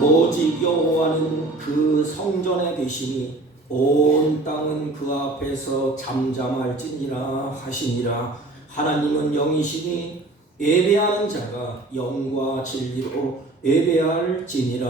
오직 여호와는 그 성전에 계시니 온 땅은 그 앞에서 잠잠할지니라 하시니라. 하나님은 영이시니 예배하는 자가 영과 진리로 예배할지니라.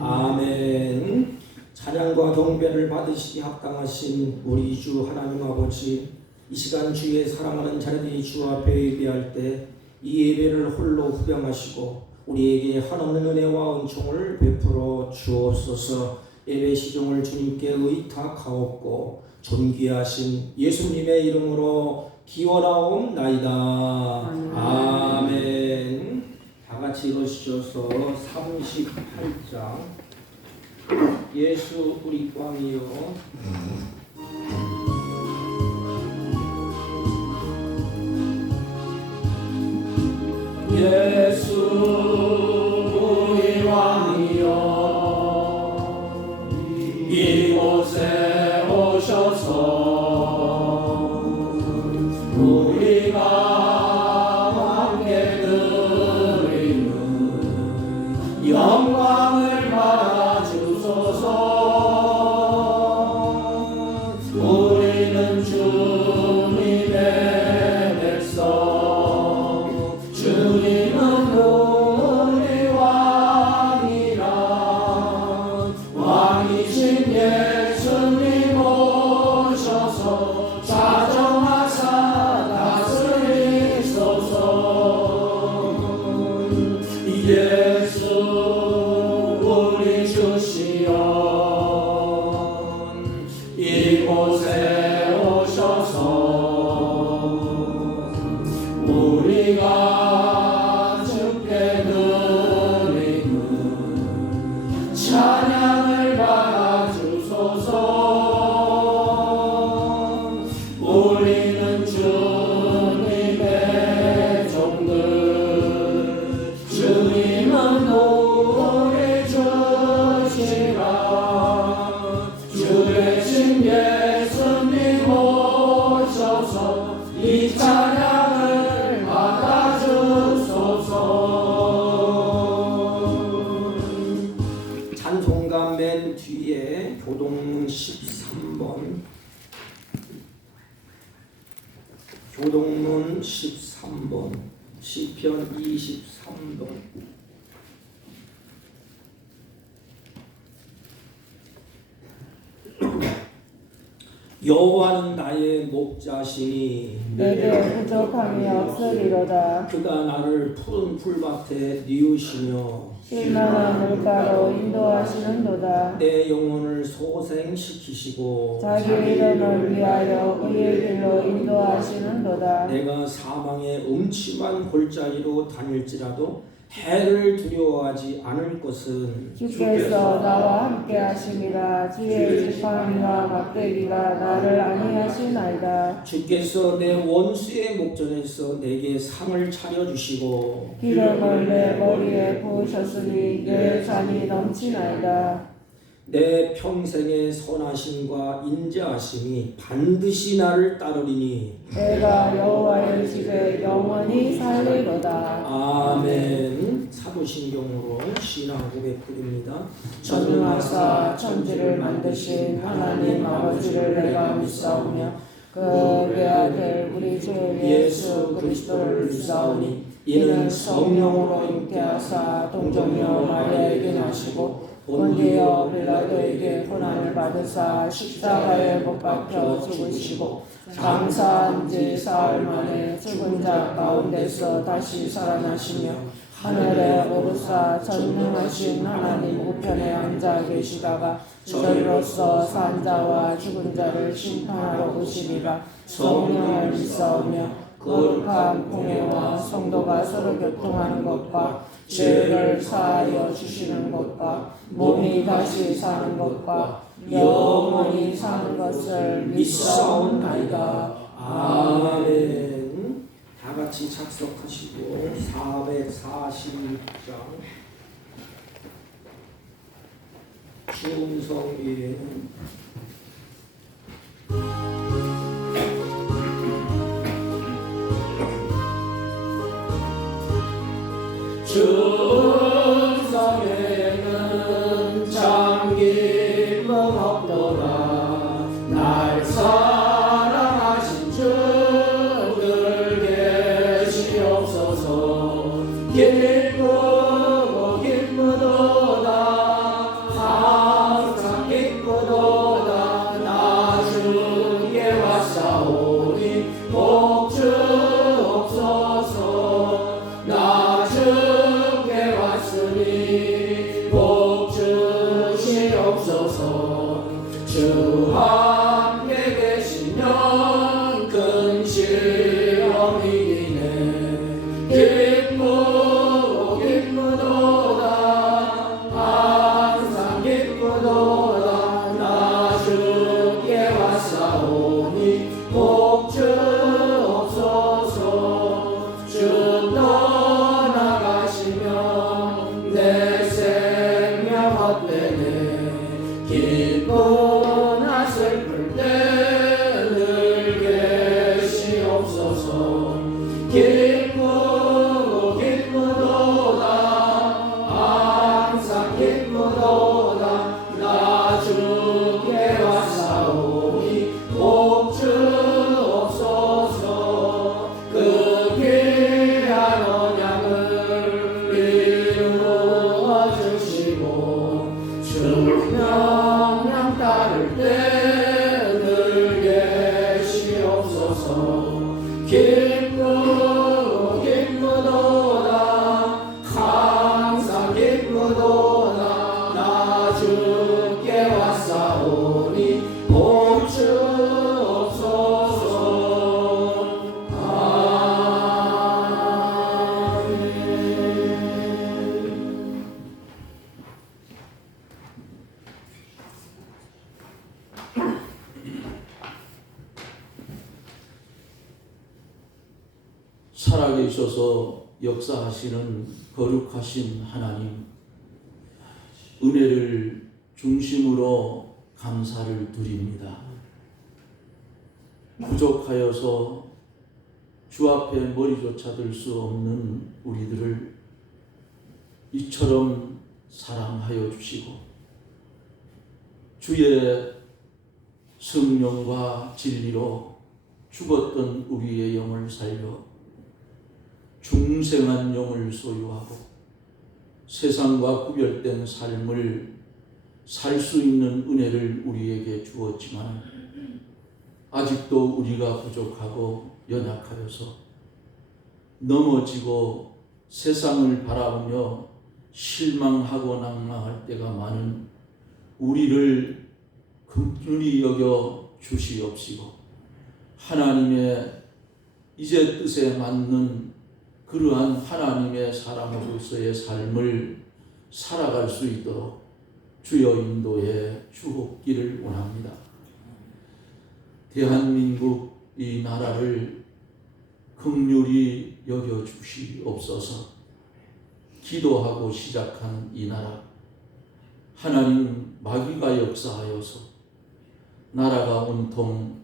아멘. 찬양과 경배를 받으시기 합당하신 우리 주 하나님 아버지, 이 시간 주의 사랑하는 자들이 주 앞에 예배할 때 이 예배를 홀로 후병하시고 우리에게 한없는 은혜와 은총을 베풀어 주옵소서. 예배 시종을 주님께 의탁하옵고 존귀하신 예수님의 이름으로 기원하옵나이다. 아멘. 다같이 일어서셔서 38장 예수 우리 왕이요. 예수 우리 왕이여, 이곳에 오셔서 우리가 함께 드리는 영광을 받아주소서. 우리는 주님의 백성, 주님은 우리 왕이라. 왕이신 예수님 오셔서 자정하사 다스리소서. 예수 우리 주시여, 이곳에 오셔서 우리가 주께 드리는 찬양을 받아주소서. 우리는 주님의 종들, 주님은 우리 주시라. 주 대신 예수님 오셔서 이 찬양을 받아주소서. 찬송가 맨 뒤에 교동문 13번, 교동문 13번, 시편 23번. 여호와는 나의 목자시니 내게 부족함이 없으리로다. 그가 나를 푸른 풀밭에 뉘우시며 신나는 물가로 인도하시는도다. 내 영혼을 소생시키시고 자기 이름을 위하여 의의 길로 인도하시는도다. 내가 사망의 음침한 골짜기로 다닐지라도 해를 두려워하지 않을 것은 주께서 나와 함께 하심이라. 주의 지팡이와 막대기가 나를 안위하시나이다. 주께서 내 원수의 목전에서 내게 상을 차려주시고 기름을 내 머리에 부으셨으니 내 잔이 넘치나이다. 내 평생의 선하심과 인자하심이 반드시 나를 따르리니 내가 여호와의 집에 영원히 살리로다. 아멘. 사도신경으로 신앙 고백드립니다. 전능하사 천지를 만드신 하나님 아버지를 내가 믿사오며 그 외아들 우리 주 예수 그리스도를 믿사오니 이는 성령으로 잉태하사 동정녀 마리아에게 나시고 본디오 빌라도에게 고난을 받으사 십자가에 못 박혀 죽으시고 장사한 지 사흘 만에 죽은 자 가운데서 다시 살아나시며 하늘에 오르사 전능하신 하나님 우편에 앉아 계시다가 저희로서 산 자와 죽은 자를 심판하러 오시리라. 성령을 믿사오며 거룩한 공예와 성도가 서로 교통하는 것과 죄를 사하여 주시는 것과 몸이 다시 사는 것과 영원히 사는 것을 믿사옵나이다. 아멘. 다 같이 작석하시고 440장 주음성예 주음성에는 참 기쁨 없도다. 날 사랑하신 주 늘 계시옵소서. 기쁘고 기쁘도다. 항상 기쁘도다. 나 주께 왔사오니 복 주옵소서. 나 주께 왔으니 복 주시옵소서. 주 함께 계시면 큰 시험이 이기네. 기쁘고 기쁘도다. 항상 기쁘도다. 나 주께 왔사오니 복 주옵소서. 주 떠나가시면 내 생명 헛되네. 기쁘나 슬플 때 늘 계시옵소서. 기쁘고 기쁘도다. 항상 기쁘도다. 나 주께 왔사오니 복 주옵소서. 그 귀한 언약을 이루어 주시고 주 명령 따를 때 늘 계시옵소서. 기쁘고 기쁘도다. 항상 기쁘도다. 나 주께 왔사오니 복 주옵소서. 아멘. 살아계셔서 역사하시는 거룩하신 하나님, 은혜를 중심으로 감사를 드립니다. 부족하여서 주 앞에 머리조차 들 수 없는 우리들을 이처럼 사랑하여 주시고 주의 성령과 진리로 죽었던 우리의 영을 살려 중생한 영을 소유하고 세상과 구별된 삶을 살 수 있는 은혜를 우리에게 주었지만 아직도 우리가 부족하고 연약하여서 넘어지고 세상을 바라보며 실망하고 낭망할 때가 많은 우리를 긍휼히 여겨 주시옵시고 하나님의 이제 뜻에 맞는 그러한 하나님의 사람으로서의 삶을 살아갈 수 있도록 주여 인도에 주옵기를 원합니다. 대한민국 이 나라를 긍휼히 여겨 주시옵소서. 기도하고 시작한 이 나라, 하나님 마귀가 역사하여서 나라가 온통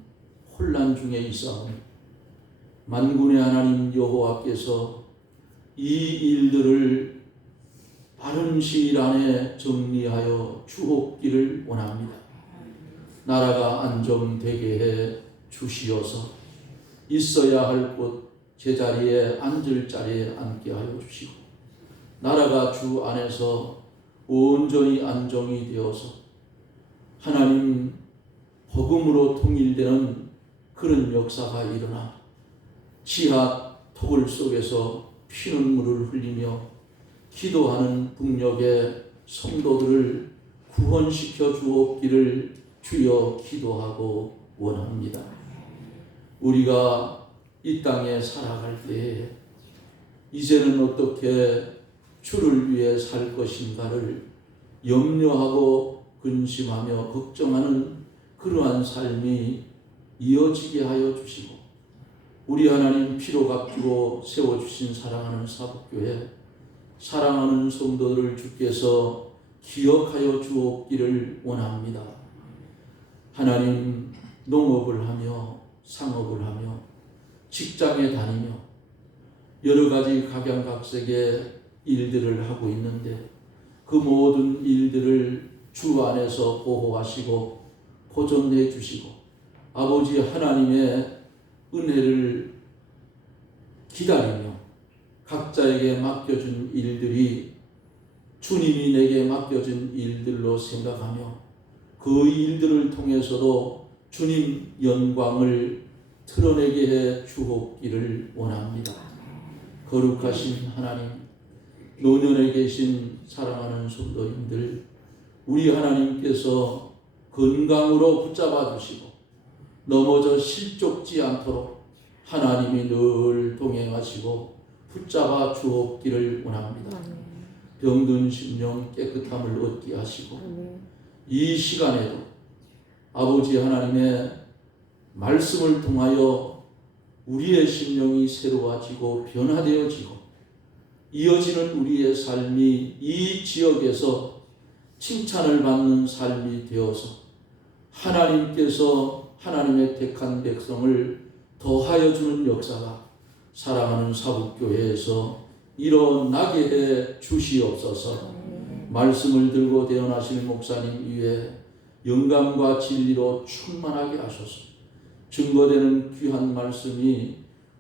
혼란 중에 있사오니 만군의 하나님 여호와께서 이 일들을 빠른 시일 안에 정리하여 주옵기를 원합니다. 나라가 안정되게 해 주시어서 있어야 할 곳 제자리에 앉을 자리에 앉게 하여 주시고 나라가 주 안에서 온전히 안정이 되어서 하나님 복음으로 통일되는 그런 역사가 일어나 지하 토굴 속에서 피눈물을 흘리며 기도하는 북녘의 성도들을 구원시켜 주옵기를 주여 기도하고 원합니다. 우리가 이 땅에 살아갈 때에 이제는 어떻게 주를 위해 살 것인가를 염려하고 근심하며 걱정하는 그러한 삶이 이어지게 하여 주시고 우리 하나님 피로 값주고 세워주신 사랑하는 사북교회, 사랑하는 성도들을 주께서 기억하여 주옵기를 원합니다. 하나님, 농업을 하며 상업을 하며 직장에 다니며 여러 가지 각양각색의 일들을 하고 있는데 그 모든 일들을 주 안에서 보호하시고 보존해 주시고 아버지 하나님의 은혜를 기다리며 각자에게 맡겨준 일들이 주님이 내게 맡겨준 일들로 생각하며 그 일들을 통해서도 주님 영광을 드러내게 해 주옵기를 원합니다. 거룩하신 하나님, 노년에 계신 사랑하는 성도님들, 우리 하나님께서 건강으로 붙잡아 주시고 넘어져 실족지 않도록 하나님이 늘 동행하시고 붙잡아 주옵기를 원합니다. 병든 심령 깨끗함을 얻게 하시고 이 시간에도 아버지 하나님의 말씀을 통하여 우리의 심령이 새로워지고 변화되어지고 이어지는 우리의 삶이 이 지역에서 칭찬을 받는 삶이 되어서 하나님께서 하나님의 택한 백성을 더하여 주는 역사가 사랑하는 사북교회에서 일어나게 해 주시옵소서. 말씀을 들고 대언하실 목사님 위에 영감과 진리로 충만하게 하소서. 증거되는 귀한 말씀이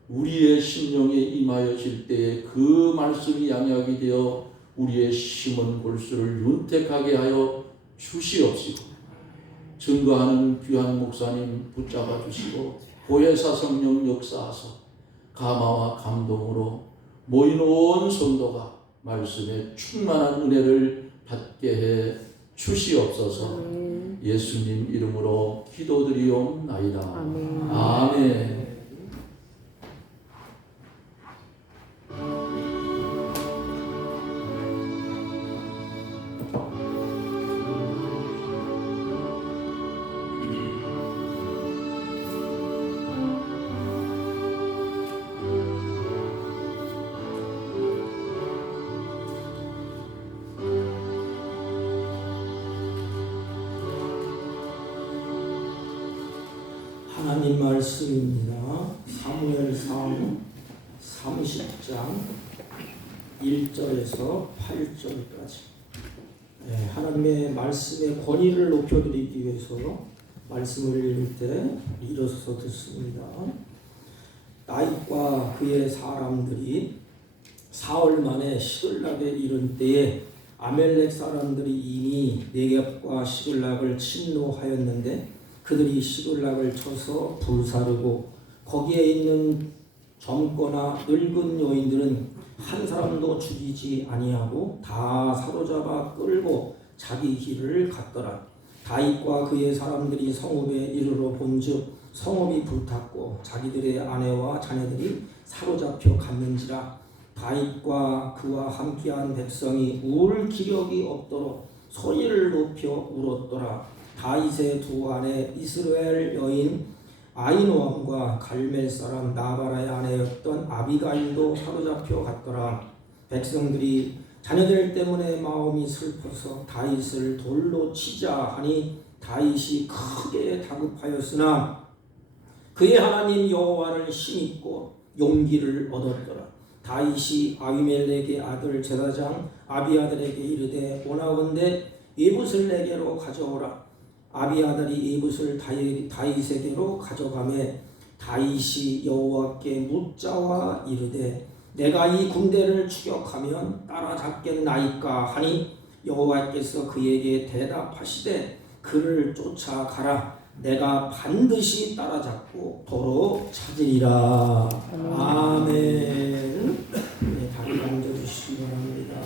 우리의 심령에 임하여질 때에 그 말씀이 양약이 되어 우리의 심은 골수를 윤택하게 하여 주시옵시고 증거하는 귀한 목사님 붙잡아 주시고 보혜사 성령 역사하사 감화와 감동으로 모인 온 성도가 말씀에 충만한 은혜를 받게 해 주시옵소서. 예수님 이름으로 기도드리옵나이다. 아멘. 하나님 말씀입니다. 사무엘상 30장 1절에서 8절까지. 하나님의 말씀의 권위를 높여드리기 위해서 말씀을 읽을 때 일어서서 듣습니다. 다윗과 그의 사람들이 사흘 만에 시글락에 이른 때에 아멜렉 사람들이 이미 네겝과 시글락을 침노하였는데 그들이 시글락을 쳐서 불사르고 거기에 있는 젊거나 늙은 여인들은 한 사람도 죽이지 아니하고 다 사로잡아 끌고 자기 길을 갔더라. 다윗과 그의 사람들이 성읍에 이르러 본즉 성읍이 불탔고 자기들의 아내와 자녀들이 사로잡혀 갔는지라. 다윗과 그와 함께한 백성이 울 기력이 없도록 소리를 높여 울었더라. 다윗의 두 아내 이스라엘 여인 아히노암과 갈멜 사람 나바라의 아내였던 아비가일도 사로잡혀 갔더라. 백성들이 자녀들 때문에 마음이 슬퍼서 다윗을 돌로 치자 하니 다윗이 크게 다급하였으나 그의 하나님 여호와를 힘입고 용기를 얻었더라. 다윗이 아비멜렉의 아들 제사장 아비아들에게 이르되 원하건대 이붓을 내게로 가져오라. 아비아들이 이붓을 다윗에게로 가져가매 다윗이 여호와께 묻자와 이르되 내가 이 군대를 추격하면 따라잡겠나이까 하니 여호와께서 그에게 대답하시되 그를 쫓아가라. 내가 반드시 따라잡고 도로 찾으리라. 아멘. 다리 앉아주시기 바랍니다.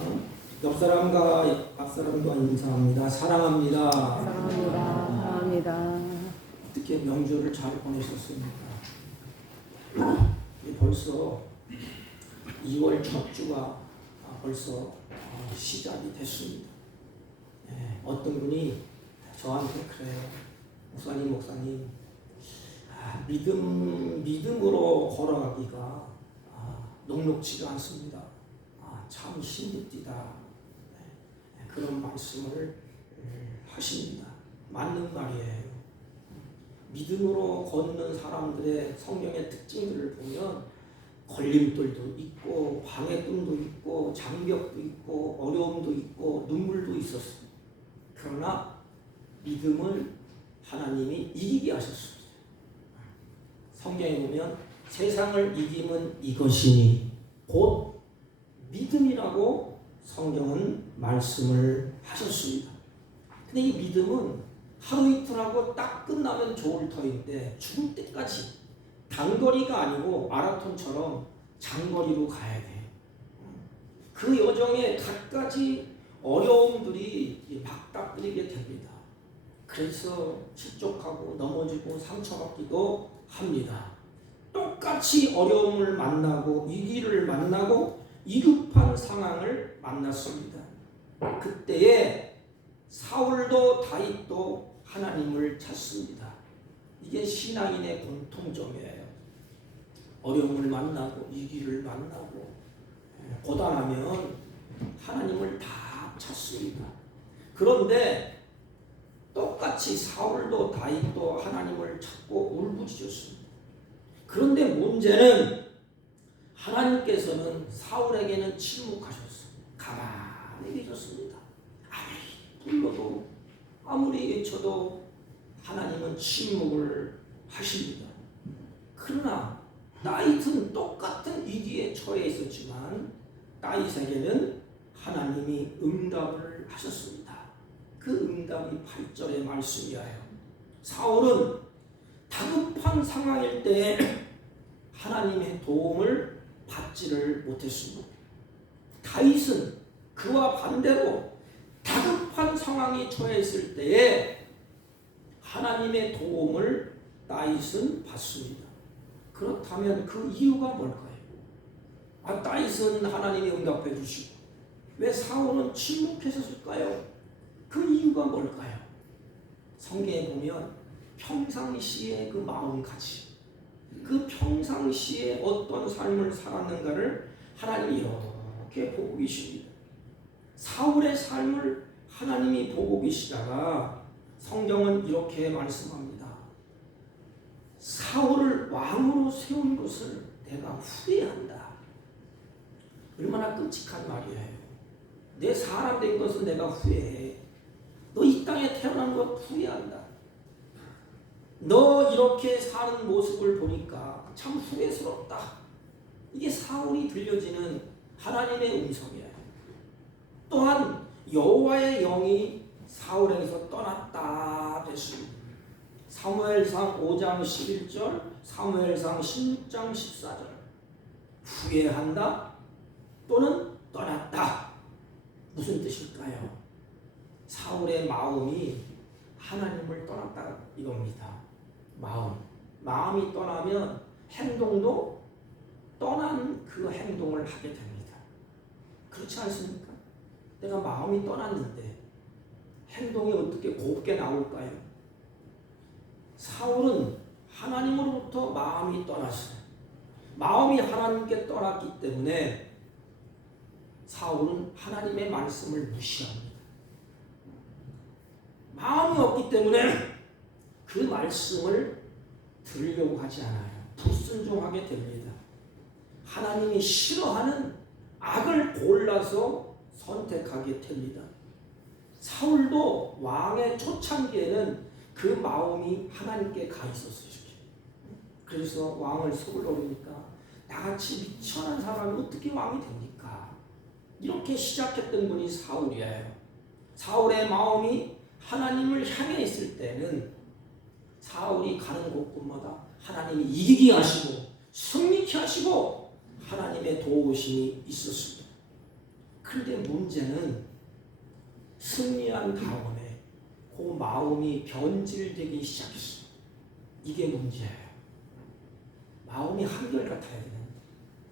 옆사람과 앞사람과 인사합니다. 사랑합니다. 사랑합니다. 어떻게 명절을 잘 보내셨습니까? 벌써 2월 첫 주가 벌써 시작이 됐습니다. 어떤 분이 저한테 그래요. 목사님 믿음으로 걸어가기가 녹록지가 않습니다. 참 힘듭디다. 그런 말씀을 하십니다. 맞는 말이에요. 믿음으로 걷는 사람들의 성령의 특징들을 보면 걸림돌도 있고 방해tum도 있고 장벽도 있고 어려움도 있고 눈물도 있었습니다. 그러나 믿음을 하나님이 이기게 하셨습니다. 성경에 보면 세상을 이김은 이것이니 곧 믿음이라고 성경은 말씀을 하셨습니다. 근데 이 믿음은 하루 이틀하고 딱 끝나면 좋을 터인데 죽을 때까지 단거리가 아니고 마라톤처럼 장거리로 가야 돼. 그 여정에 갖가지 어려움들이 맞닥뜨리게 됩니다. 그래서 실족하고 넘어지고 상처받기도 합니다. 똑같이 어려움을 만나고 위기를 만나고 위급한 상황을 만났습니다. 그때에 사울도 다윗도 하나님을 찾습니다. 이게 신앙인의 공통점이에요. 어려움을 만나고 위기를 만나고 고단하면 하나님을 다 찾습니다. 그런데 똑같이 사울도 다윗도 하나님을 찾고 울부짖었습니다. 그런데 문제는 하나님께서는 사울에게는 침묵하셨어요. 가만히 계셨습니다. 아무리 불러도 아무리 외쳐도 하나님은 침묵을 하십니다. 그러나 다윗은 똑같은 위기에 처해 있었지만 다윗에게는 하나님이 응답을 하셨습니다. 그 응답이 8절의 말씀이에요. 사울은 다급한 상황일 때 하나님의 도움을 받지를 못했습니다. 다윗은 그와 반대로 다급한 상황이 처해 있을 때에 하나님의 도움을 다윗은 받습니다. 그렇다면 그 이유가 뭘까요? 다윗은 하나님이 응답해 주시고 왜 사울은 침묵했었을까요? 그 이유가 뭘까요? 성경에 보면 평상시의 그 마음가짐, 그 평상시에 어떤 삶을 살았는가를 하나님이 이렇게 보고 계십니다. 사울의 삶을 하나님이 보고 계시다가 성경은 이렇게 말씀합니다. 사울을 왕으로 세운 것을 내가 후회한다. 얼마나 끔찍한 말이에요. 내 사람 된 것을 내가 후회해. 너 이 땅에 태어난 것 후회한다. 너 이렇게 사는 모습을 보니까 참 후회스럽다. 이게 사울이 들려지는 하나님의 음성이에요. 또한 여호와의 영이 사울에게서 떠났다 됐습니다. 사무엘상 5장 11절, 사무엘상 16장 14절. 후회한다 또는 떠났다. 무슨 뜻일까요? 사울의 마음이 하나님을 떠났다 이겁니다. 마음이 떠나면 행동도 떠난 그 행동을 하게 됩니다. 그렇지 않습니까? 내가 마음이 떠났는데 행동이 어떻게 곱게 나올까요? 사울은 하나님으로부터 마음이 떠났어요. 마음이 하나님께 떠났기 때문에 사울은 하나님의 말씀을 무시합니다. 마음이 없기 때문에 그 말씀을 들으려고 하지 않아요. 불순종하게 됩니다. 하나님이 싫어하는 악을 골라서 선택하게 됩니다. 사울도 왕의 초창기에는 그 마음이 하나님께 가 있었어요. 그래서 왕을 속을 노리니까 나같이 미천한 사람이 어떻게 왕이 됩니까? 이렇게 시작했던 분이 사울이에요. 사울의 마음이 하나님을 향해 있을 때는 사울이 가는 곳곳마다 하나님이 이기게 하시고 승리케 하시고 하나님의 도우심이 있었습니다. 그런데 문제는 승리한 다음에 그 마음이 변질되기 시작했습니다. 이게 문제예요. 마음이 한결같아야 되는데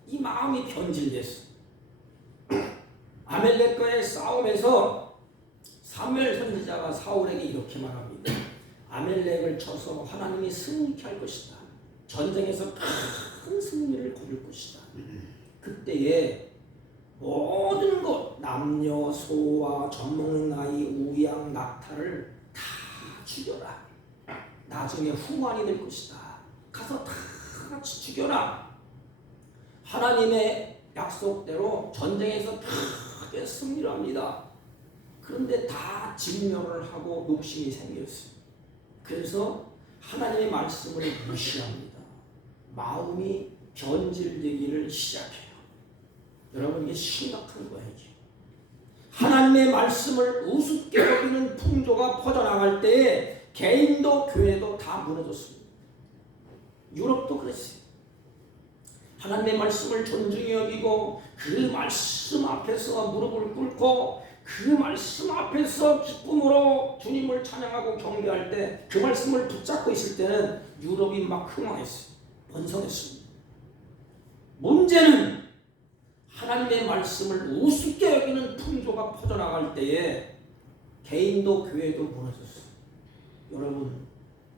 이 마음이 변질됐어요. 아멜렉과의 싸움에서 사무엘 선지자가 사울에게 이렇게 말합니다. 아멜렉을 쳐서 하나님이 승리케 할 것이다. 전쟁에서 큰 승리를 거둘 것이다. 그때에 모든 것, 남녀, 소와, 젖먹는 아이, 우양, 낙타를 다 죽여라. 나중에 후환이 될 것이다. 가서 다 같이 죽여라. 하나님의 약속대로 전쟁에서 크게 승리를 합니다. 그런데 다 진멸을 하고 욕심이 생겼어요. 그래서 하나님의 말씀을 무시합니다. 마음이 변질되기를 시작해요. 여러분, 이게 심각한 거예요. 하나님의 말씀을 우습게 여기는 풍조가 퍼져나갈 때에 개인도 교회도 다 무너졌습니다. 유럽도 그랬어요. 하나님의 말씀을 존중히 여기고 그 말씀 앞에서 무릎을 꿇고 그 말씀 앞에서 기쁨으로 주님을 찬양하고 경배할 때 그 말씀을 붙잡고 있을 때는 유럽이 막 흥황했어요. 번성했습니다. 문제는 하나님의 말씀을 우습게 여기는 풍조가 퍼져나갈 때에 개인도 교회도 무너졌어요. 여러분,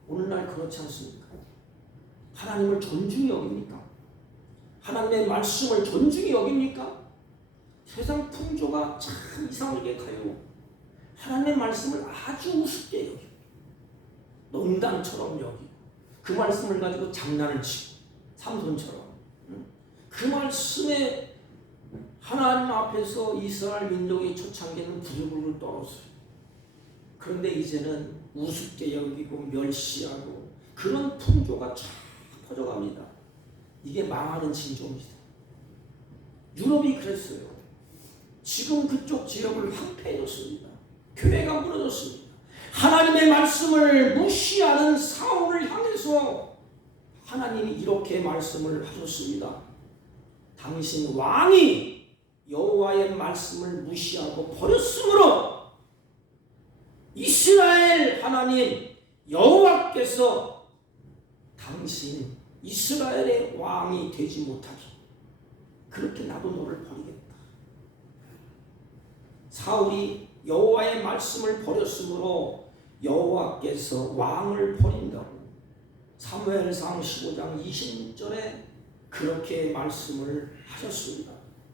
오늘날 그렇지 않습니까? 하나님을 존중히 여깁니까? 하나님의 말씀을 존중히 여깁니까? 세상 풍조가 참 이상하게 가요. 하나님의 말씀을 아주 우습게 여기고 농담처럼 여기고 그 말씀을 가지고 장난을 치고 삼손처럼 그 말씀에 하나님 앞에서 이스라엘 민족의 초창기는 부들부들 떨었어요. 그런데 이제는 우습게 여기고 멸시하고 그런 풍조가 쫙 퍼져갑니다. 이게 망하는 징조입니다. 유럽이 그랬어요. 지금 그쪽 지역을 황폐해졌습니다. 교회가 무너졌습니다. 하나님의 말씀을 무시하는 사울을 향해서 하나님이 이렇게 말씀을 하셨습니다. 당신 왕이 여호와의 말씀을 무시하고 버렸으므로 이스라엘 하나님 여호와께서 당신 이스라엘의 왕이 되지 못하게 그렇게 나도 너를 버리겠다. 사울이 여호와의 말씀을 버렸으므로 여호와께서 왕을 버린다고 사무엘상 15장 20절에 그렇게 말씀을 하셨습니다.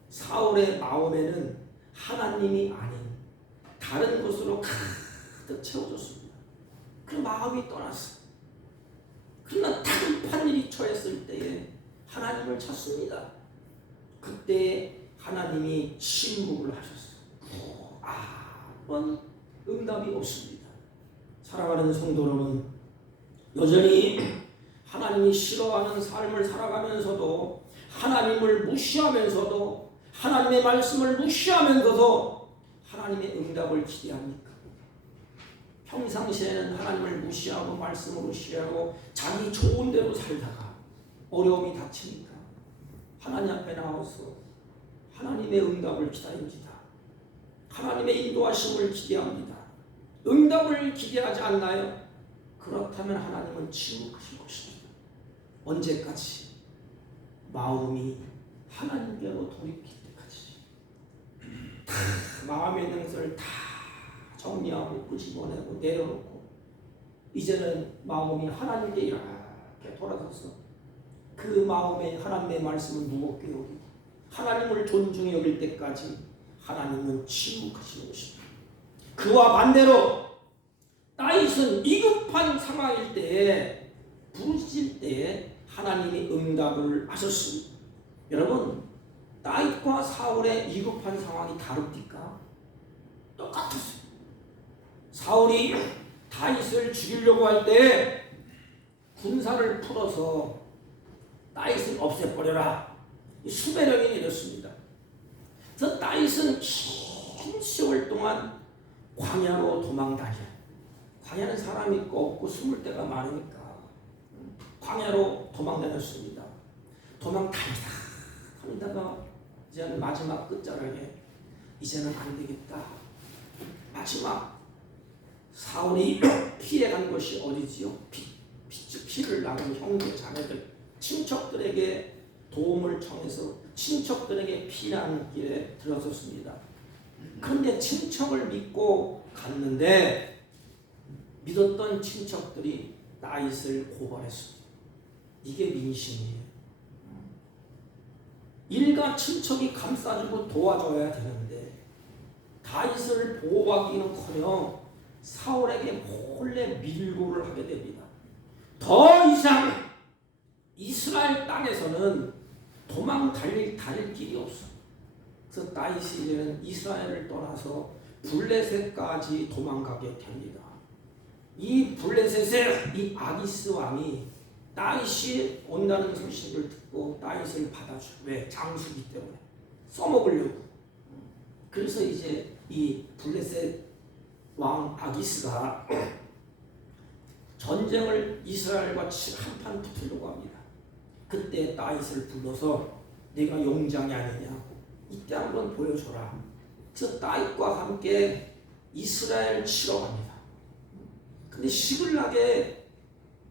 사울의 마음에는 하나님이 아닌 다른 것으로 가득 채워졌습니다. 그 마음이 떠났어요. 그러나 다급한 일이 처했을 때에 하나님을 찾습니다. 그때 하나님이 침묵을 하셨어요. 아무런 응답이 없습니다. 사랑하는 성도는 여전히 하나님이 싫어하는 삶을 살아가면서도 하나님을 무시하면서도 하나님의 말씀을 무시하면서도 하나님의 응답을 기대합니까? 평상시에는 하나님을 무시하고 말씀을 무시하고 자기 좋은 대로 살다가 어려움이 닥치니까 하나님 앞에 나와서 하나님의 응답을 기다립니다. 하나님의 인도하심을 기대합니다. 응답을 기대하지 않나요? 그렇다면 하나님은 침묵하실 것입니다. 언제까지? 마음이 하나님께로 돌이킬 때까지. 다 마음에 있는 것을 다 정리하고 끄집어내고 내려놓고 이제는 마음이 하나님께 이렇게 돌아서서 그 마음에 하나님의 말씀을 무겁게 여기고 하나님을 존중히 여길 때까지 하나님은 침묵하시는 것입니다. 그와 반대로 다윗은 위급한 상황일 때에 부르실 때에 하나님이 응답을 하셨습니다. 여러분, 다윗과 사울의 위급한 상황이 다릅니까? 똑같았어요. 사울이 다윗을 죽이려고 할 때 군사를 풀어서 다윗을 없애버려라. 수배령이 내렸습니다. 그래서 다윗은 긴 세월 동안 광야로 도망다녀요. 광야는 사람이 있고 없고 숨을 데가 많으니까 광야로 도망다녔습니다. 도망다니다가 이제는 마지막 끝자락에 이제는 안 되겠다. 마지막 사울이 피해간 것이 어디지요? 피를 나눈 형제 자매들 친척들에게 도움을 청해서 친척들에게 피난길에 들어섰습니다. 그런데 친척을 믿고 갔는데 믿었던 친척들이 다윗을 고발했습니다. 이게 민심이에요. 일가 친척이 감싸주고 도와줘야 되는데 다윗을 보호하기는커녕 사울에게 몰래 밀고를 하게 됩니다. 더 이상 이스라엘 땅에서는 도망 다닐 길이 없어. 그래서 다윗이 이제는 이스라엘을 떠나서 블레셋까지 도망가게 됩니다. 이 블레셋의 이 아기스 왕이 다윗이 온다는 소식을 듣고 다윗을 받아줘. 왜? 장수기 때문에 써먹으려고. 그래서 이제 이 블레셋 왕 아기스가 전쟁을 이스라엘과 한판 붙으려고 합니다. 그때 다윗을 불러서 내가 용장이 아니냐고 이때 한번 보여줘라. 그래서 다윗과 함께 이스라엘 치러 갑니다. 근데 시글락에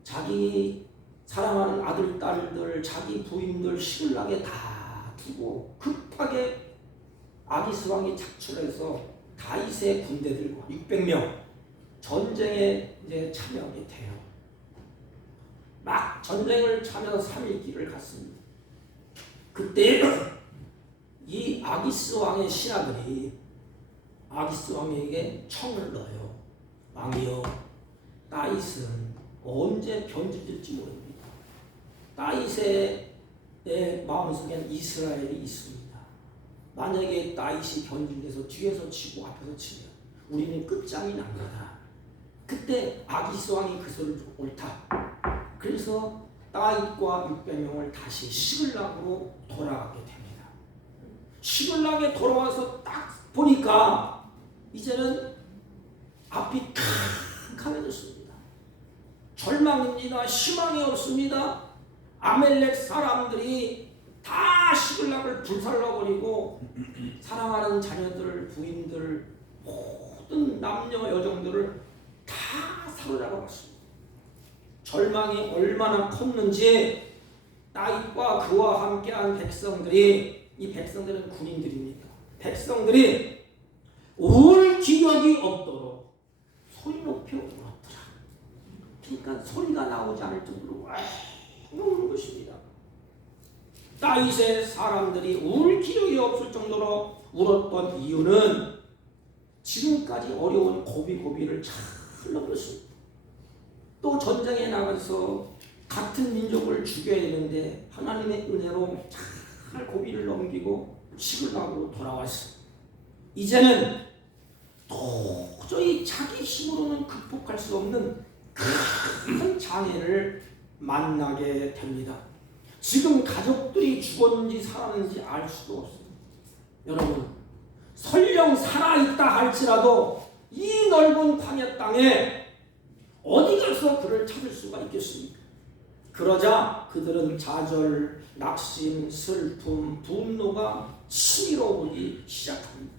자기 사랑하는 아들, 딸들, 자기 부인들 시글락에 다 두고 급하게 아기스 왕이 작출해서 다윗의 군대들과 600명 전쟁에 이제 참여하게 돼요. 막 전쟁을 참여해서 3일 길을 갔습니다. 그때 이 아기스 왕의 신하들이 아기스 왕에게 청을 넣어요. 왕이여, 다윗은 언제 변질될지 모릅니다. 다윗의 마음속에는 이스라엘이 있습니다. 만약에 다윗이 변질돼서 뒤에서 치고 앞에서 치면 우리는 끝장이 납니다. 그때 아기스 왕이 그 소리를 듣고 옳다. 그래서 다윗과 600명을 다시 시글락으로 돌아가게 됩니다. 시글락에 돌아와서 딱 보니까 이제는 앞이 캄캄해졌습니다. 절망입니다. 희망이 없습니다. 아멜렉 사람들이 다 시글락을 불살라버리고 사랑하는 자녀들, 부인들, 모든 남녀 여종들을 다 사로잡아갔습니다. 절망이 얼마나 컸는지 다윗과 그와 함께한 백성들이, 이 백성들은 군인들입니다. 백성들이 울 기력이 없도록 소리 높여 울었더라. 그러니까 소리가 나오지 않을 정도로 우는 것입니다. 다윗의 사람들이 울 기력이 없을 정도로 울었던 이유는 지금까지 어려운 고비고비를 잘 넘겼습니다. 또 전쟁에 나가서 같은 민족을 죽여야 되는데 하나님의 은혜로 잘 고비를 넘기고 시글락으로 돌아왔습니다. 이제는 도저히 자기 힘으로는 극복할 수 없는 큰 장애를 만나게 됩니다. 지금 가족들이 죽었는지 살았는지 알 수도 없습니다. 여러분, 설령 살아있다 할지라도 이 넓은 광야 땅에 어디 가서 그를 찾을 수가 있겠습니까? 그러자 그들은 좌절, 낙심, 슬픔, 분노가 치밀어 오기 시작합니다.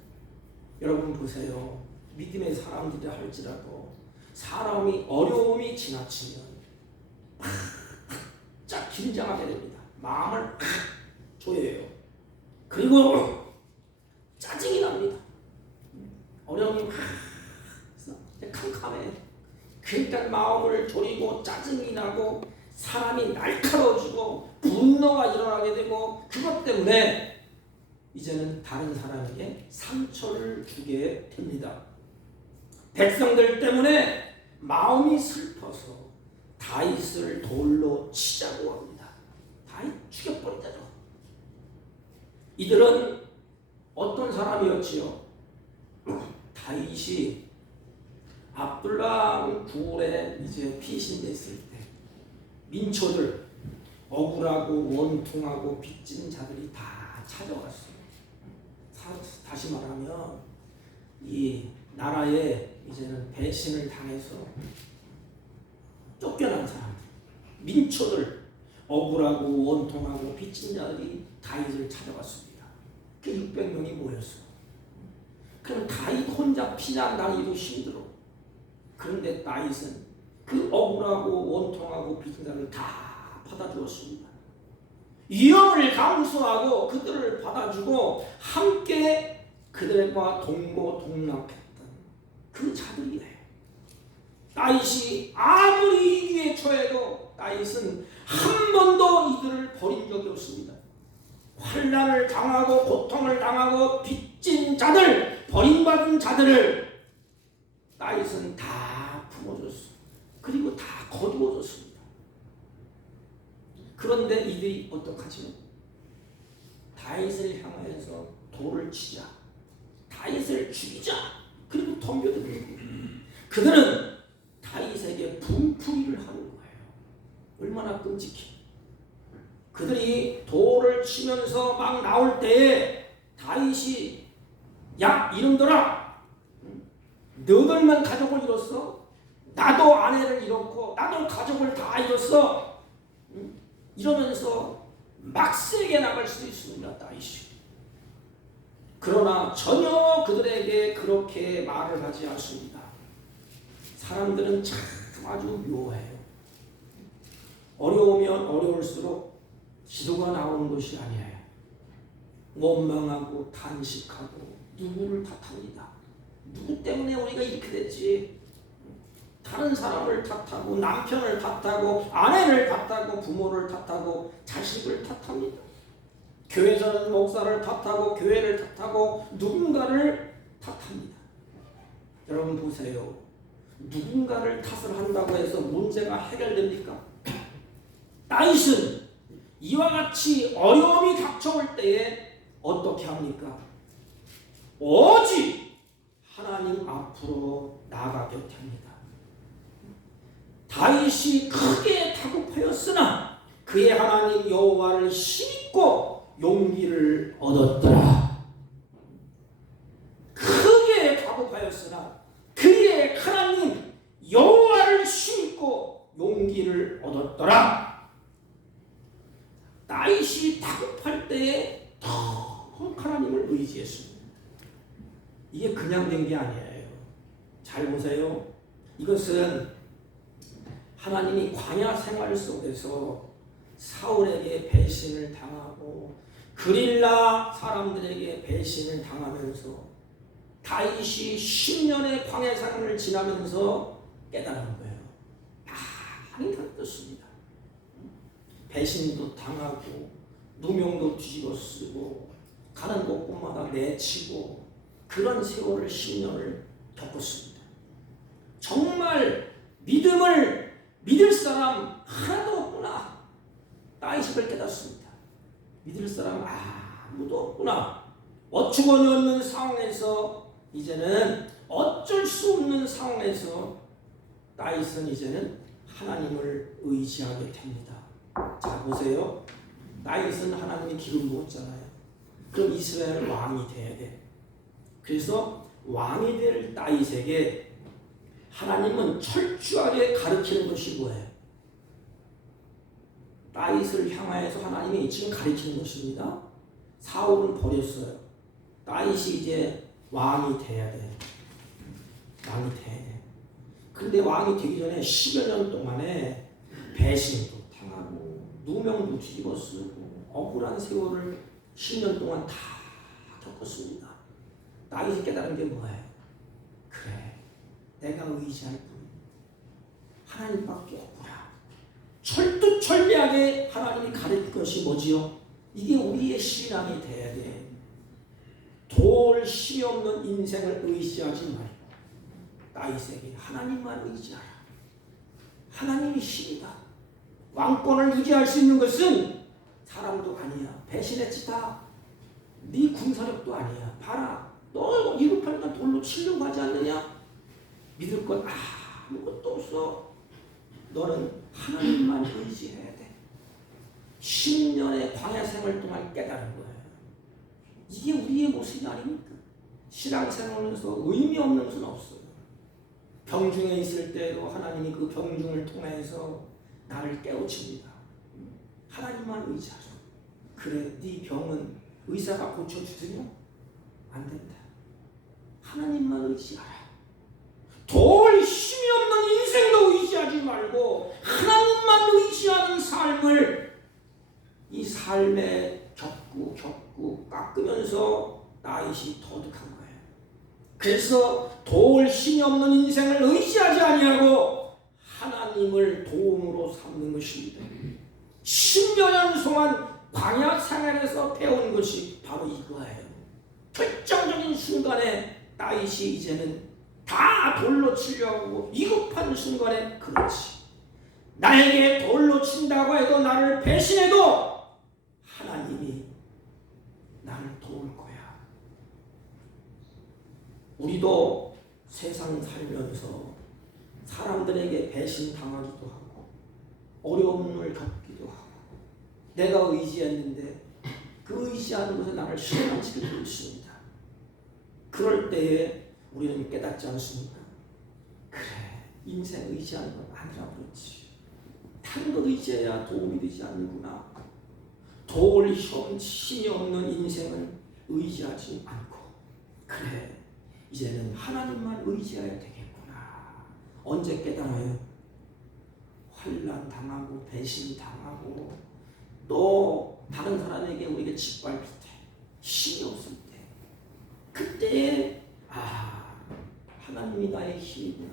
여러분 보세요. 믿음의 사람들이 할지라도 사람이 어려움이 지나치면 바짝 긴장하게 됩니다. 마음을 조여요. 그리고 짜증이 납니다. 어려움이 캄캄해. 그러니까 마음을 졸이고 짜증이 나고 사람이 날카로워지고 분노가 일어나게 되고 그것 때문에 이제는 다른 사람에게 상처를 주게 됩니다. 백성들 때문에 마음이 슬퍼서 다윗을 돌로 치자고 합니다. 다윗 죽여버리자죠. 이들은 어떤 사람이었지요? 다윗이 압둘람 굴에 이제 피신됐을 때 민초들, 억울하고 원통하고 빚진 자들이 다 찾아왔어요. 다시 말하면 이 나라에 이제는 배신을 당해서 쫓겨난 사람들, 민초들, 억울하고 원통하고 빚진 자들이 다윗을 찾아왔습니다. 그 600명이 모였어요. 그럼 다윗 혼자 피난다니기도 힘들어. 그런데 다윗은 그 억울하고 원통하고 빚진 자를 다 받아주었습니다. 위험을 감수하고 그들을 받아주고 함께 그들과 동고동락했던 그 자들이에요. 다윗이 아무리 위기에 처해도 다윗은 한 번도 이들을 버린 적이 없습니다. 환난을 당하고 고통을 당하고 빚진 자들, 버림받은 자들을 다윗은 다 품어줬어. 그리고 다 거두어줬습니다. 그런데 이들이 어떡하지요? 다윗을 향하여서 돌을 치자, 다윗을 죽이자, 그리고 덤벼들고 그들은 다윗에게 분풀이를 하는 거예요. 얼마나 끔찍해. 그들이 돌을 치면서 막 나올 때에 다윗이 야 이놈들아, 너들만 가족을 잃었어? 나도 아내를 잃었고 나도 가족을 다 잃었어. 이러면서 막 세게 나갈 수도 있습니다. 다윗이. 그러나 전혀 그들에게 그렇게 말을 하지 않습니다. 사람들은 참 아주 묘해요. 어려우면 어려울수록 기도가 나오는 것이 아니에요. 원망하고 탄식하고 누구를 탓합니다. 누구 때문에 우리가 이렇게 됐지? 다른 사람을 탓하고 남편을 탓하고 아내를 탓하고 부모를 탓하고 자식을 탓합니다. 교회에서는 목사를 탓하고 교회를 탓하고 누군가를 탓합니다. 여러분 보세요. 누군가를 탓을 한다고 해서 문제가 해결됩니까? 다윗은 이와 같이 어려움이 닥쳐올 때에 어떻게 합니까? 오직 하나님 앞으로 나아가 곁에 합니다. 다윗이 크게 다급하였으나 그의 하나님 여호와를 힘입고 용기를 얻었더라. 크게 다급하였으나 그의 하나님 여호와를 힘입고 용기를 얻었더라. 다윗이 다급할 때에 더욱 하나님을 의지했습니다. 이게 그냥 된 게 아니에요. 잘 보세요. 이것은 하나님이 광야 생활 속에서 사울에게 배신을 당하고 그릴라 사람들에게 배신을 당하면서 다윗이 10년의 광야 생활을 지나면서 깨달은 거예요. 많이 겪었습니다. 배신도 당하고 누명도 뒤집어 쓰고 가는 곳곳마다 내치고 그런 세월을 10년을 겪었습니다. 정말 믿음을 믿을 사람 하나도 없구나. 다윗이 그걸 깨닫습니다. 믿을 사람 아무도 없구나. 어처구니 없는 상황에서 이제는 어쩔 수 없는 상황에서 다윗은 이제는 하나님을 의지하게 됩니다. 자 보세요. 다윗은 하나님이 기름 부었잖아요. 그럼 이스라엘 왕이 돼야 돼. 그래서 왕이 될 다윗에게 하나님은 철저하게 가르치는 것이 뭐예요? 다윗을 향하여서 하나님이 지금 가르치는 것입니다. 사울은 버렸어요. 다윗이 이제 왕이 돼야 돼. 왕이 돼야 돼. 근데 왕이 되기 전에 10여 년 동안에 배신도 당하고 누명도 뒤집어 쓰고 억울한 세월을 10년 동안 다 겪었습니다. 다윗이 깨달은 게 뭐예요? 그래, 내가 의지할 분 하나님밖에 없구나. 철두철미하게 하나님이 가르칠 것이 뭐지요? 이게 우리의 신앙이 돼야 돼. 돌 힘이 없는 인생을 의지하지 말고 다윗에게 하나님만 의지하라. 하나님이 힘이다. 왕권을 유지할 수 있는 것은 사람도 아니야. 배신했지 다. 네 군사력도 아니야. 봐라. 너 이급하니까 돌로 치려고 하지 않느냐? 믿을 것 아무것도 없어. 너는 하나님만 의지해야 돼. 10년의 광야 생활 동안 깨달은 거예요. 이게 우리의 모습이 아닙니까? 신앙생활에서 의미 없는 것은 없어요. 병중에 있을 때도 하나님이 그 병중을 통해서 나를 깨우칩니다. 하나님만 의지하라. 그래, 네 병은 의사가 고쳐주느냐? 안 된다. 하나님만 의지하라. 돌 힘이 없는 인생도 의지하지 말고 하나님만 의지하는 삶을 이 삶에 겪고 깎으면서 다윗이 터득한 거예요. 그래서 돌 힘이 없는 인생을 의지하지 아니하고 하나님을 도움으로 삼는 것입니다. 10여 년 동안 광야 생활에서 배운 것이 바로 이거예요. 결정적인 순간에 다윗이 이제는 다 돌로 치려고 위급한 순간에 그렇지. 나에게 돌로 친다고 해도 나를 배신해도 하나님이 나를 도울 거야. 우리도 세상 살면서 사람들에게 배신당하기도 하고 어려움을 겪기도 하고 내가 의지했는데 그 의지하는 것에 나를 실망시키고 있습니다. 그럴 때에 우리는 깨닫지 않습니까? 그래, 인생 의지하는 건 아니라 그렇지. 다른 걸 의지해야 도움이 되지 않는구나. 도울 힘이 없는 인생을 의지하지 않고 그래, 이제는 하나님만 의지해야 되겠구나. 언제 깨달아요? 환난 당하고 배신 당하고 또 다른 사람에게 우리가 짓밟힐 때, 힘이 없을 때, 그때 하나님이 나의 힘이구나.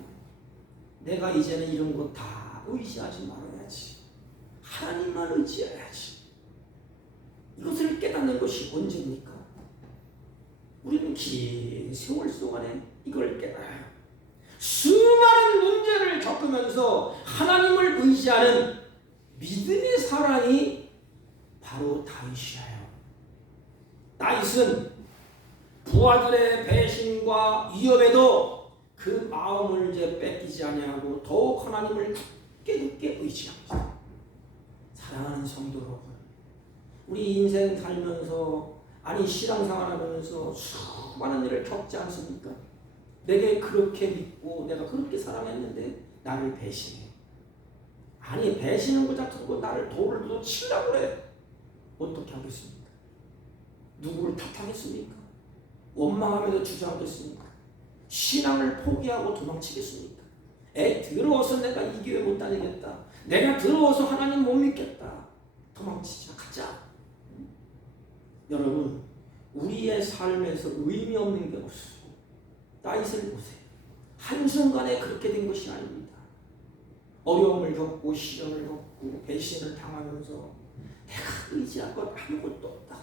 내가 이제는 이런 거 다 의지하지 말아야지. 하나님만 의지해야지. 이것을 깨닫는 것이 언제입니까? 우리는 긴 세월 동안에 이걸 깨달아요. 수많은 문제를 겪으면서 하나님을 의지하는 믿음의 사람이 바로 다윗이에요. 다윗은 부하들의 배신과 위협에도 그 마음을 이제 뺏기지 아니하고 더욱 하나님을 굳게 의지합니다. 사랑하는 성도 여러분, 우리 인생 살면서 신앙생활하면서 수많은 일을 겪지 않습니까? 내게 그렇게 믿고 내가 그렇게 사랑했는데 나를 배신해. 배신한 것 같은 나를 돌로 치려고 그래. 어떻게 하겠습니까? 누구를 탓하겠습니까? 원망하면서 주저하겠습니까? 신앙을 포기하고 도망치겠습니까? 더러워서 내가 이 교회 못 다니겠다. 내가 더러워서 하나님 못 믿겠다. 도망치자, 가자. 여러분, 우리의 삶에서 의미 없는 게 없어요. 다윗을 보세요. 한순간에 그렇게 된 것이 아닙니다. 어려움을 겪고 시련을 겪고 배신을 당하면서 내가 의지할 것 아무것도 없다.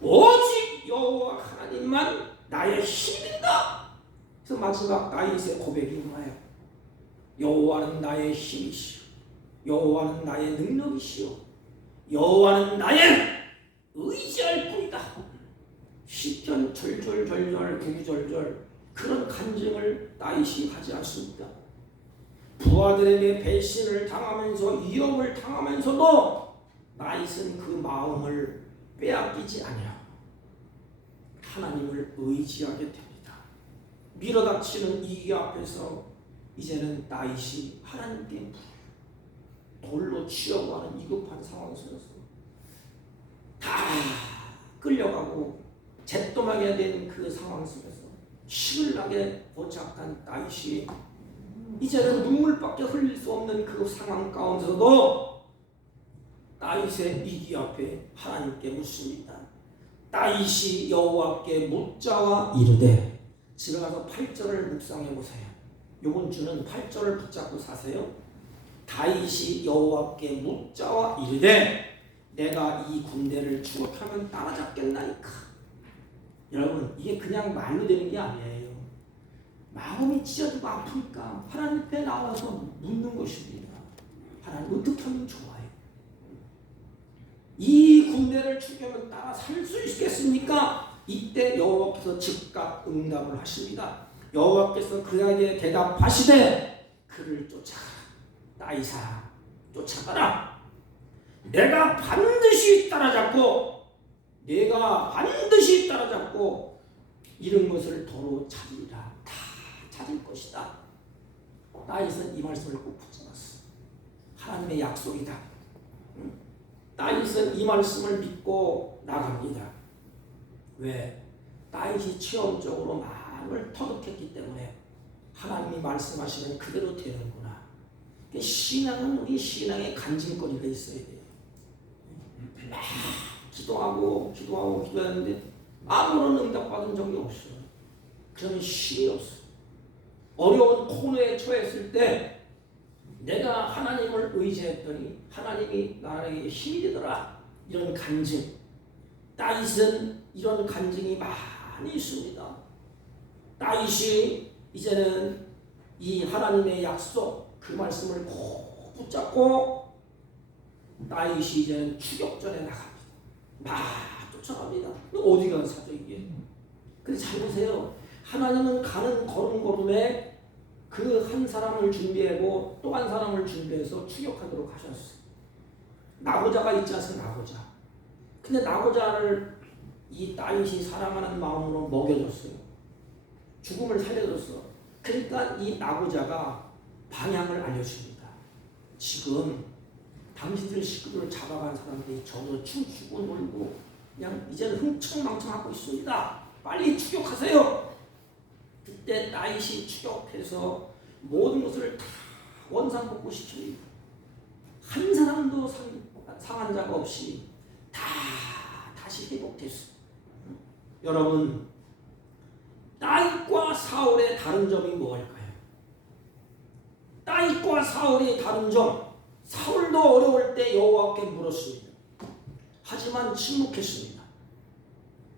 오직 여호와 하나님만 나의 힘이다. 그래서 마지막 다윗의 고백이 뭐예요? 여호와는 나의 힘이시오. 여호와는 나의 능력이시오. 여호와는 나의 의지할 뿐이다. 시편 절절절절 구구절절 그런 간증을 다윗이 하지 않습니까? 부하들에게 배신을 당하면서 위협을 당하면서도 다윗은 그 마음을 빼앗기지 아니하고 하나님을 의지하게 됩니다. 밀어닥치는 이기 앞에서 이제는 다윗이 하나님께 돌로 치려고 하는 위급한 상황 속에서 다 끌려가고 잿더미가 된 그 상황 속에서 힘을 나게 포착한 다윗이 이제는 눈물밖에 흘릴 수 없는 그 상황 가운데서도 다윗의 위기 앞에 하나님께 묻습니다. 다윗이 여호와께 묻자와 이르되, 집에 가서 8절을 묵상해 보세요. 이번 주는 8절을 붙잡고 사세요. 다윗이 여호와께 묻자와 이르되 내가 이 군대를 추격하면 따라잡겠나이까. 여러분, 이게 그냥 말로 되는 게 아니에요. 마음이 찢어지고 아프니까 하나님 앞에 나와서 묻는 것입니다. 하나님 어떻게 하면 좋아요? 이 군대를 추격하면 따라 살 수 있겠습니까? 이때 여호와께서 즉각 응답을 하십니다. 여호와께서 그에게 대답하시되 그를 쫓아가라. 다윗아, 쫓아가라. 내가 반드시 따라잡고 이런 것을 도로 찾으리라. 다 찾을 것이다. 다윗은 이 말씀을 꼭 붙잡았어. 하나님의 약속이다. 다윗은 이 말씀을 믿고 나갑니다. 왜? 다윗이 체험적으로 마음을 터득했기 때문에 하나님이 말씀하시면 그대로 되는구나. 신앙은 우리 신앙의 간증거리가 있어야 돼요. 막 기도하는데 아무런 응답받은 적이 없어요. 그러면 힘이 없어요. 어려운 코너에 처했을 때 내가 하나님을 의지했더니 하나님이 나에게 힘이 되더라. 이런 간증. 다윗은 이런 간증이 많이 있습니다. 다윗이 이제는 이 하나님의 약속 그 말씀을 꼭 붙잡고 다윗이 이제는 추격전에 나갑니다. 막 쫓아갑니다. 어디 간 사죠 이게? 근데 잘 보세요. 하나님은 가는 걸음걸음에 그 한 사람을 준비하고 또 한 사람을 준비해서 추격하도록 하셨어요. 나고자가 있지 않습니까? 나고자. 근데 나고자를 이 다윗이 사랑하는 마음으로 먹여줬어요. 죽음을 살려줬어. 그러니까 이 나고자가 방향을 알려줍니다. 지금 당신들 식구들을 잡아간 사람들이 저도 춤추고 놀고 그냥 이제는 흥청망청하고 있습니다. 빨리 추격하세요. 그때 다윗이 추격해서 모든 것을 다 원상복구시킵니다. 한 사람도 상한 자가 없이 다 다시 회복됐어요. 여러분, 다윗과 사울의 다른 점이 뭐일까요? 다윗과 사울의 다른 점, 사울도 어려울 때 여호와께 물었습니다. 하지만 침묵했습니다.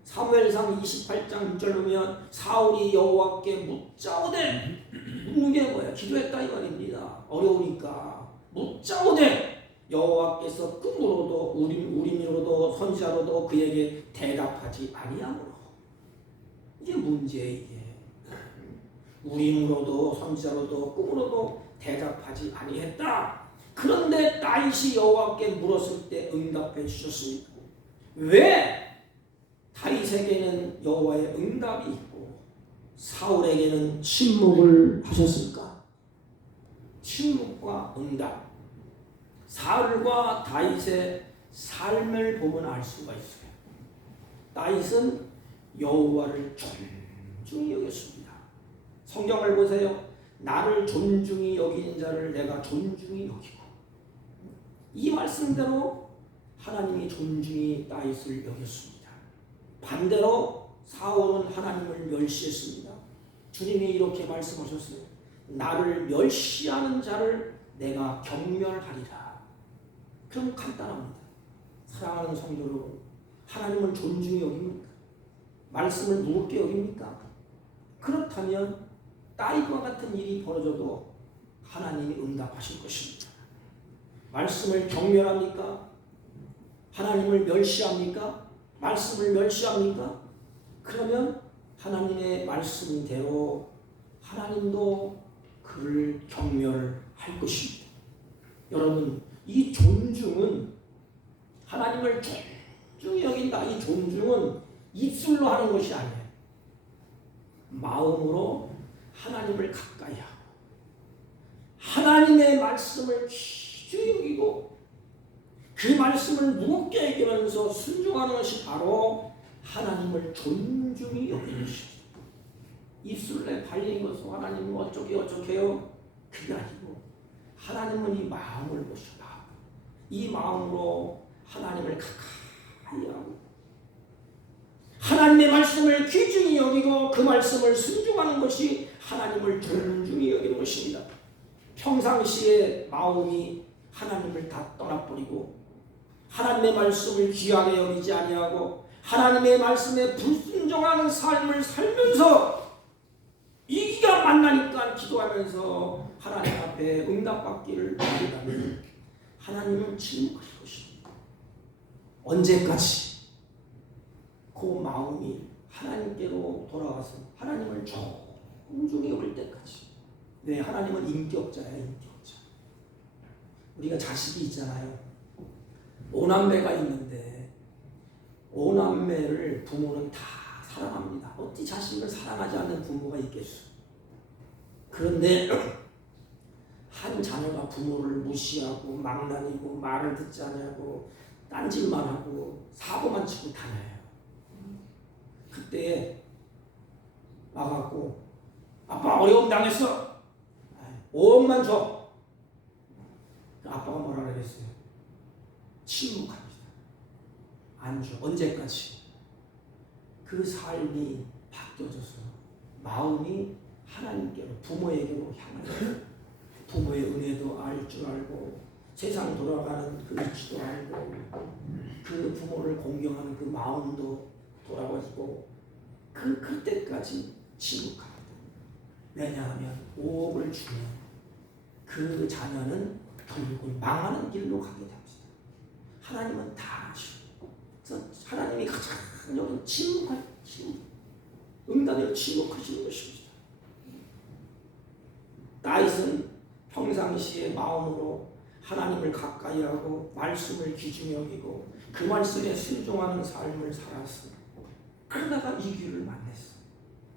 사무엘상 28장 6절 보면 사울이 여호와께 묻자오되, 묻는 게 뭐야? 기도했다 이 말입니다. 어려우니까 묻자오되 여호와께서 끔으로도 우림으로도 선지자로도 그에게 대답하지 아니하므로. 이게 문제예요. 이게 우림으로도 선지자로도 끔으로도 대답하지 아니했다. 그런데 다윗이 여호와께 물었을 때 응답해 주셨습니다. 왜 다윗에게는 여호와의 응답이 있고 사울에게는 침묵을 하셨을까? 침묵과 응답. 사울과 다윗의 삶을 보면 알 수가 있어요. 다윗은 여호와를 존중히 여겼습니다. 성경을 보세요. 나를 존중히 여기는 자를 내가 존중히 여기고. 이 말씀대로 하나님이 존중히 다윗을 여겼습니다. 반대로 사울은 하나님을 멸시했습니다. 주님이 이렇게 말씀하셨어요. 나를 멸시하는 자를 내가 경멸하리라. 그럼 간단합니다. 사랑하는 성도 여러분, 하나님을 존중히 여깁니까? 말씀을 무겁게 여깁니까? 그렇다면 다윗과 같은 일이 벌어져도 하나님이 응답하실 것입니다. 말씀을 경멸합니까? 하나님을 멸시합니까? 말씀을 멸시합니까? 그러면 하나님의 말씀대로 하나님도 그를 경멸할 것입니다. 여러분, 이 존중은 하나님을 존중히 여긴다. 이 존중은 입술로 하는 것이 아니에요. 마음으로 하나님을 가까이 하고 하나님의 말씀을 귀중히 여기고 그 말씀을 무겁게 여기면서 순종하는 것이 바로 하나님을 존중히 여기는 것입니다. 입술에 발린 것으로 하나님은 어쩌게요? 그게 아니고 하나님은 이 마음을 보셔라. 이 마음으로 하나님을 가까이 하고 하나님의 말씀을 귀중히 여기고 그 말씀을 순종하는 것이 하나님을 존중히 여기는 것입니다. 평상시에 마음이 하나님을 다 떠나버리고 하나님의 말씀을 귀하게 여기지 아니하고 하나님의 말씀에 불순종하는 삶을 살면서 이기가 만나니까 기도하면서 하나님 앞에 응답받기를 바란다면 하나님은 침묵하실 것입니다. 언제까지? 그 마음이 하나님께로 돌아가서 하나님을 존중히 여길 때까지. 네, 하나님은 인격자야, 인격자. 우리가 자식이 있잖아요. 5남매가 있는데 5남매를 부모는 다 사랑합니다. 어찌 자식을 사랑하지 않는 부모가 있겠어. 그런데 한 자녀가 부모를 무시하고 망나니고 말을 듣지 않냐고 딴짓만 하고 사고만 치고 다녀요. 그때 와갖고 아빠 어려움 당했어. 5억만 줘. 아빠가 뭐라 그랬어요? 침묵합니다. 안 줘. 언제까지? 그 삶이 바뀌어져서 마음이 하나님께로 부모에게로 향하여 부모의 은혜도 알 줄 알고 세상 돌아가는 그 이치도 알고 그 부모를 공경하는 그 마음도 돌아가지고 그때까지 침묵합니다. 왜냐하면 5억을 주면 그 자녀는 결국은 망하는 길로 가게 됩니다. 하나님은 다 아시고 그래서 하나님이 가장 여기 침묵 응답으로 침묵하시는 것입니다. 다윗은 평상시에 마음으로 하나님을 가까이 하고 말씀을 귀중히 여기고 그 말씀에 순종하는 삶을 살았어. 그러다가 이 귀를 만났어.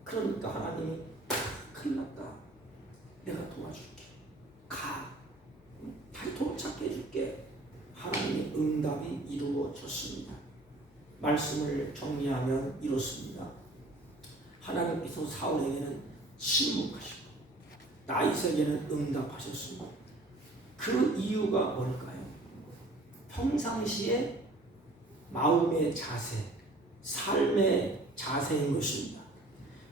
그러니까 하나님이 큰일 났다. 내가 도와줄게. 가. 다시 도착해 줄게. 하나님의 응답이 이루어졌습니다. 말씀을 정리하면 이렇습니다. 하나님께서 사울에게는 침묵하시고 다윗에게는 응답하셨습니다. 그 이유가 뭘까요? 평상시에 마음의 자세, 삶의 자세인 것입니다.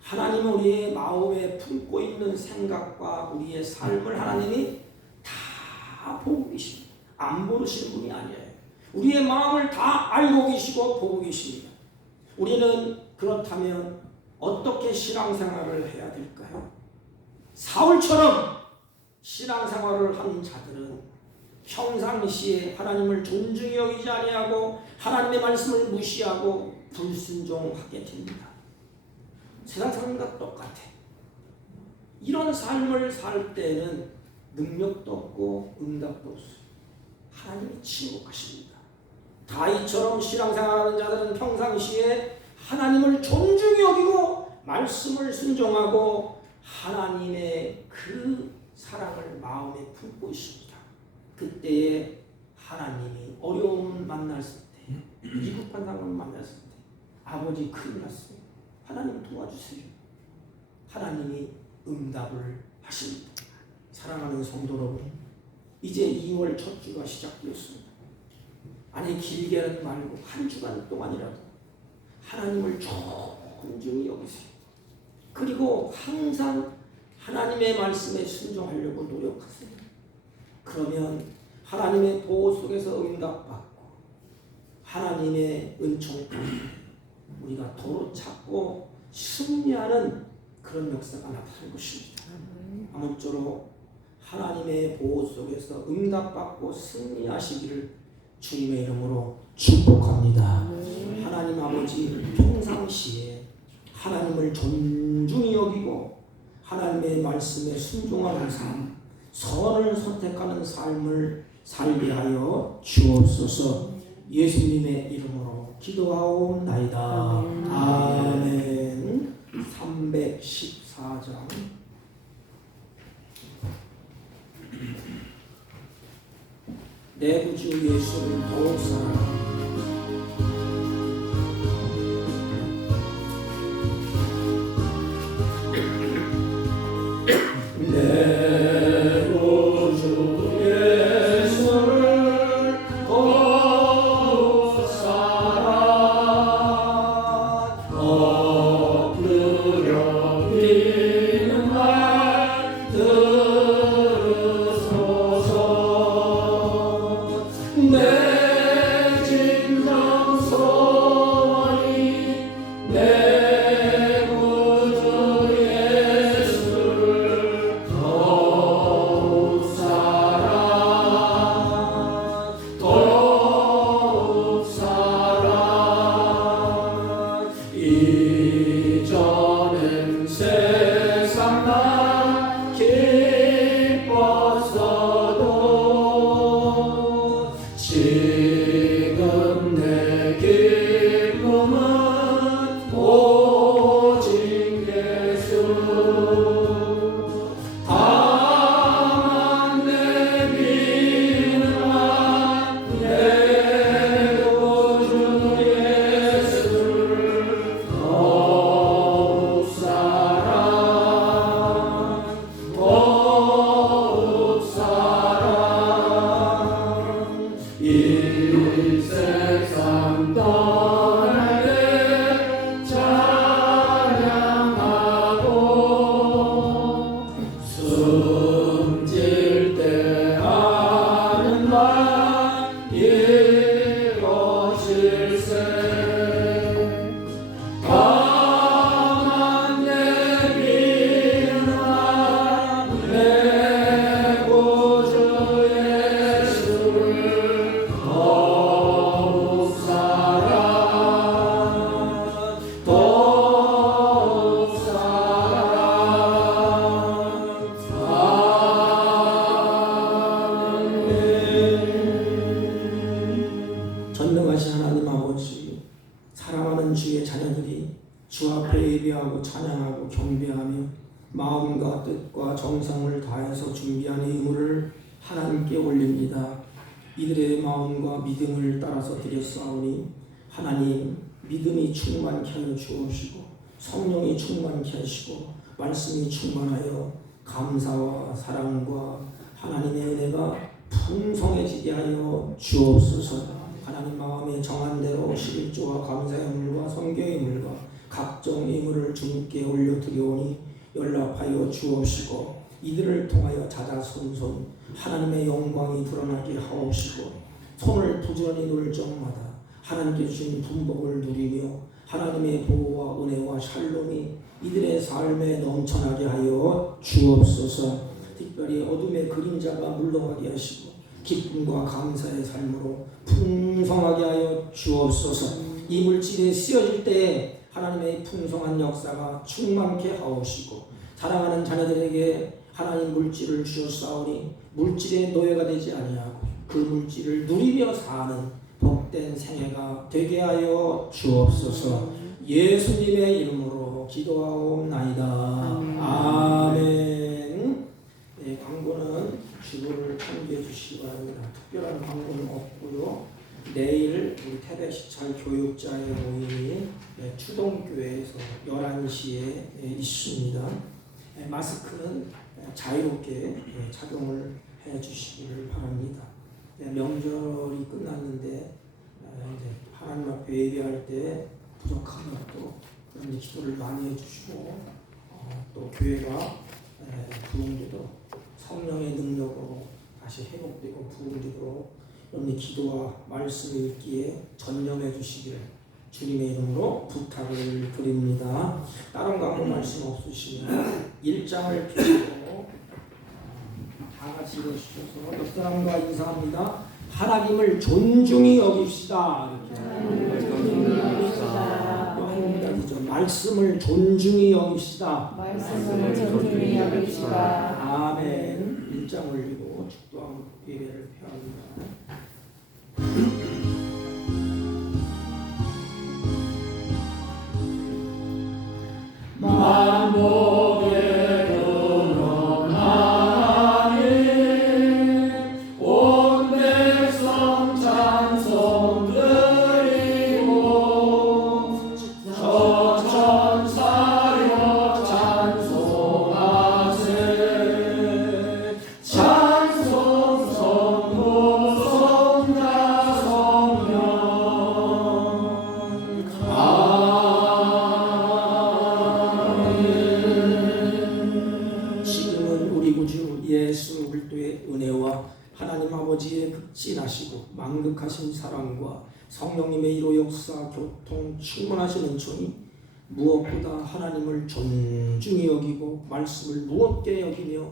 하나님은 우리의 마음에 품고 있는 생각과 우리의 삶을 하나님이 다 보고 계십니다. 안 모르시는 분이 아니에요. 우리의 마음을 다 알고 계시고 보고 계십니다. 우리는 그렇다면 어떻게 신앙생활을 해야 될까요? 사울처럼 신앙생활을 한 자들은 평상시에 하나님을 존중히 여기지 아니하고 하나님의 말씀을 무시하고 불순종하게 됩니다. 세상 사람과 똑같아. 이런 삶을 살 때는 능력도 없고 응답도 없어요. 하나님이 침묵하십니다. 다윗처럼 신앙생활하는 자들은 평상시에 하나님을 존중히 여기고 말씀을 순종하고 하나님의 그 사랑을 마음에 품고 있습니다. 그때에 하나님이 어려움을 만났을 때, 위급한 상황을 만났을 때, 아버지 큰일 났어요. 하나님 도와주세요. 하나님이 응답을 하십니다. 사랑하는 성도 여러분, 이제 2월 첫 주가 시작되었습니다. 아니 길게는 말고 한 주간 동안이라도 하나님을 존중히 여기세요. 그리고 항상 하나님의 말씀에 순종하려고 노력하세요. 그러면 하나님의 보호 속에서 응답받고 하나님의 은총 가운데 우리가 도로 찾고 승리하는 그런 역사가 나타날 것입니다. 아무쪼록 하나님의 보호 속에서 응답받고 승리하시기를 주님의 이름으로 축복합니다. 하나님 아버지, 평상시에 하나님을 존중히 여기고 하나님의 말씀에 순종하는 삶, 선을 선택하는 삶을 살게 하여 주옵소서. 예수님의 이름으로 기도하옵나이다. 아멘. 314장 내 구주 예수를 더욱 사랑하라. 내 구주 예수를 더욱 사랑하라. 엎드려 비는 말 들으소서. 내 전능하신 하나님 아버지, 사랑하는 주의 자녀들이 주 앞에 예배하고 찬양하고 경배하며 마음과 뜻과 정성을 다해서 준비한 의무를 하나님께 올립니다. 이들의 마음과 믿음을 따라서 드렸사오니 하나님, 믿음이 충만케 하여 주옵시고 성령이 충만케 하시고 말씀이 충만하여 감사와 사랑과 하나님의 은혜가 풍성해지게 하여 주옵소서. 하나님 마음에 정한 대로 11조와 감사의 물과 성교의 물과 각종 의무를 주님께 올려드리오니 연락하여 주옵시고 이들을 통하여 자자손손 하나님의 영광이 드러나게 하옵시고 손을 부지런히 놓을 적마다 하나님께 주신 분복을 누리며 하나님의 보호와 은혜와 샬롬이 이들의 삶에 넘쳐나게 하여 주옵소서. 특별히 어둠의 그림자가 물러가게 하시고 기쁨과 감사의 삶으로 풍성하게 하여 주옵소서. 이 물질이 쓰여질 때에 하나님의 풍성한 역사가 충만케 하옵시고 사랑하는 자녀들에게 하나님 물질을 주셨사오니 물질의 노예가 되지 아니하고 그 물질을 누리며 사는 복된 생애가 되게 하여 주옵소서. 예수님의 이름으로 기도하옵나이다. 아멘. 네, 광고는 주보를 참고해 주시기 바랍니다. 특별한 광고는 없고요. 내일 우리 태백시찰 교육자의 모임이 추동교회에서 11시에 있습니다. 마스크는 자유롭게 착용을 해 주시기를 바랍니다. 명절이 끝났는데 이제 하나님 앞에 예배할 때 부족한 것도 그런 기도를 많이 해주시고 또 교회가 부흥되도록 성령의 능력으로 다시 회복되고 부흥되도록 여러분의 기도와 말씀을 읽기에 전념해 주시기를 주님의 이름으로 부탁을 드립니다. 다른 광고 말씀 없으시면 1장을 펴시고 다 같이 읽어주셔서 옆 사람과 인사합니다. 하나님을 존중히 여깁시다. 이렇게 말씀을 존중히 여깁시다. 말씀을 존중히 여깁시다. 아멘. 1장을 읽고 축도하고 예배를 펴합니다. 만복의 근원 하나님 온 백성 찬송 드리고 저 천사여 찬송하세 찬송 성모 성자 성령 예수 그리스도의 은혜와 하나님 아버지의 극진하시고 만극하신 사랑과 성령님의 이로 역사 교통 충만하신 은총이 무엇보다 하나님을 존중히 여기고 말씀을 무겁게 여기며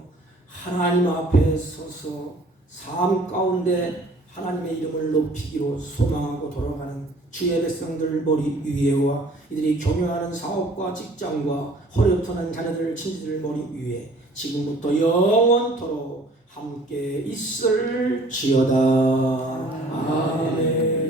하나님 앞에 서서 삶 가운데 하나님의 이름을 높이기로 소망하고 돌아가는 주의 백성들 머리 위에와 이들이 경영하는 사업과 직장과 허리없는 자녀들 친지들 머리 위에 지금부터 영원토록 함께 있을지어다. 아멘.